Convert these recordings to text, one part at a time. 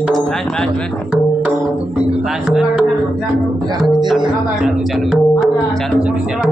Last में चालू चालू चालू चालू चालू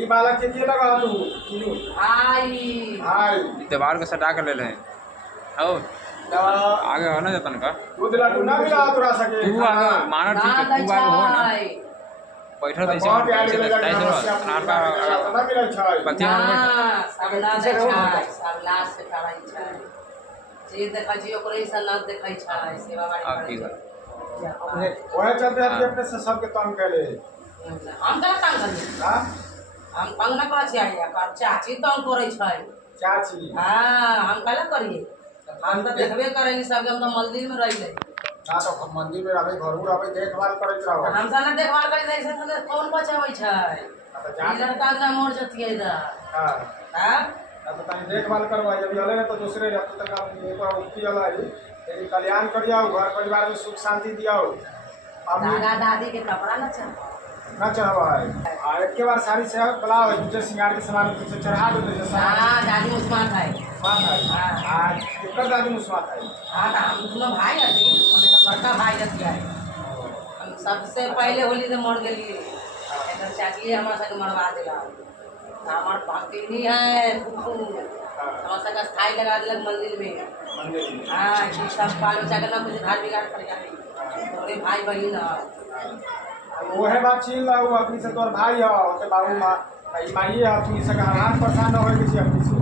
ये बालक के लिए लगा तू दीवार को सटा कर ले ले हो आगे हो ना जतन का दूध लाडू ना मिला तोरा सके तू आगे मानो ठीक है तू आगे हो ना बैठो तो ऐसे ताई से अनार का ना मिला छै बतिया सब लाश से खड़ा छै जे देखै छी ओकरे से न देखै छै सेवा वाली ओए चलते अपने से सबके तंग करे हम कहाँ तंग करी हां हम तंग न करै छियै कर चाची तंग करै छै चाची हां हम काला करिए हम तो देखबे करेंगे सब हम तो मंदिर में रहिए ना तो हम मंदिर में रहबे घर रहबे देखभाल करैत रहबे हम साला देखभाल करै जैसे तो कौन बचाबै छै ई लड़का ना मोर जतिए दा हां हां अब तनी देखभाल करवा जब हले तो दूसरे रख तक एक बार उठी वाला है तेरी कल्याण करिया घर परिवार में सुख शांति दियाओ दादा दादी के कपड़ा न चढ़ ना चढ़ावा है आ एक के बार साड़ी से ब्लाउज दूसरे श्रृंगार के सामान कुछ चढ़ा दो जैसे हां दादी मुस्मान है बात है आज एकर दादी मुस्मात है हां तो हम दोनों भाई है हमें तो बड़का भाई रहती है हम सबसे पहले होली से मर गेली एकर चाची हमरा संग मरवा देला हमार भक्तिनी है फुफू हमरा संग स्थाई लगा देलक मंदिर में हां ई सब पाल बच्चा के ना कुछ घर बिगाड़ कर जाए तोरे भाई बहिन है ओहे बात छीन ला वो अपनी से तोर भाई है ओके बाबू मां भाई माई है तू इसे हाथ परेशान न होए के छी अपनी से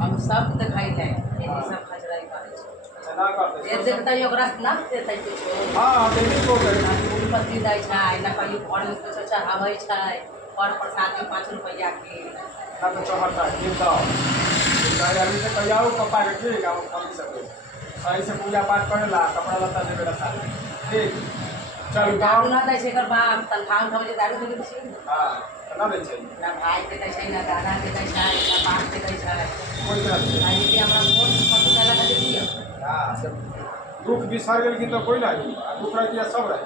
हम सब दिखाई है ये सब खजराई करे छै अच्छा ना करते ये देखता ही ओकरा ना देतै कुछ हां देखी को करे फूलपत्ती दै छै ना कहीं घर में कुछ चढ़ाबै छै और प्रसाद में 5 रुपया के ना तो चढ़ता ये तो गाड़ी से कहियाओ पापा के ठीक हम कर सके सही से पूजा पाठ करेला कपड़ा लत्ता देबेला सारे ठीक चल दारू ना दै छै एकर बाप तनखा उठाबै छै दारू दे छै हां ना दै छै ना भाई के दै छै ना दादा के दै छै ना बाप के दै छै कोई तरह से भाई के हमरा फोन पता चला के दिया हां दुख बिसर गेल कि तो कोई नहीं दुख रह गया सब रह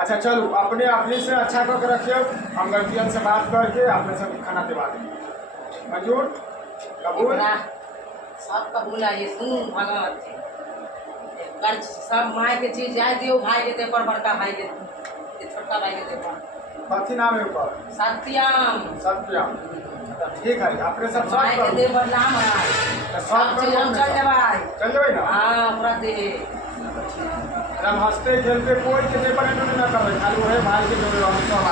अच्छा चलो अपने से अच्छा करके रखियो हम गर्जियन से बात करके अपने सब खाना दिवा देंगे मंजूर कबूल सब कबूल है ये सुन भगवान जी कर सब माय के चीज जाए दियो भाई के तेपर बड़का भाई के छोटका भाई के तेपर कथी नाम है ऊपर सत्यम सत्यम ठीक है अपने सब माय के तेपर नाम है सब चीज हम चल जेबै ना हां पूरा दे हम हंसते खेलते कोई के पेपर एंट्री ना करबै खाली वही भाई के जोड़े हम सब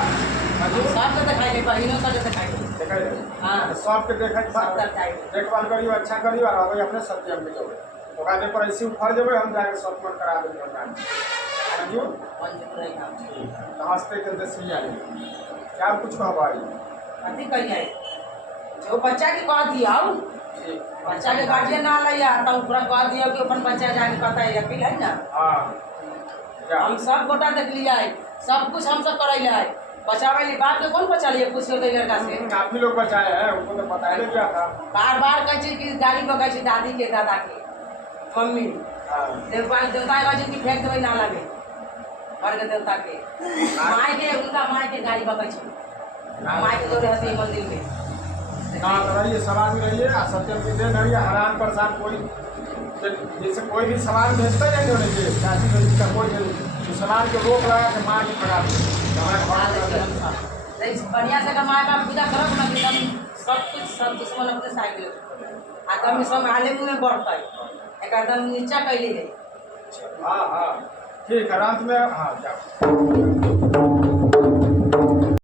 मंजूर सब के दिखाई दे बहिनों सब के दिखाई दे देखाई हां सबके देखत सब दिखाई देखभाल करियो अच्छा करियो और अबै अपने सत्यम के जोड़े ओकरा दे पर ऐसे उखड़ जेबै हम जाके सत्मन करा देबै ओकरा मंजूर मंजूर है काम तो हंसते खेलते सिया ले क्या कुछ कहबाई कथी कहिए जो बच्चा के कह दिया बच्चा के गार्जियन ना लैया तो ऊपर कह दिया कि अपन बच्चा जाके पता है अकेला है ना हां हम सब गोटा देख लिया सब कुछ हम सब करैले है बचावे ली बाप के कौन बचालिए पूछ के लड़का से आप ही लोग बचाए हैं, उनको तो पता ही नहीं क्या था। बार बार कहे छी कि गाड़ी पकड़े छी दादी के दादा के मम्मी हाँ। देवता का जिनकी फेंक देवे नाला में मर के देवता के माय के उनका माय के गाड़ी पकड़े छी माय के जोड़े हसी मंदिर में ना तो रहिए, समाज में रहिए, सत्यम की देन रहिए, हराम परेशान कोई जैसे कोई भी सामान भेजता है नहीं होने चाहिए, चाची भेजी का कोई नहीं, तो सामान को रोक लगा के मार के भगा दे। बढ़िया से माय बाप पूजा करब ना एकदम सब दुश्मन अपने साइकिल आदमी सब आले मुँह में बढ़ता है एकदम नीचा कैली गई। हाँ हाँ ठीक है, अंत में हाँ जाओ।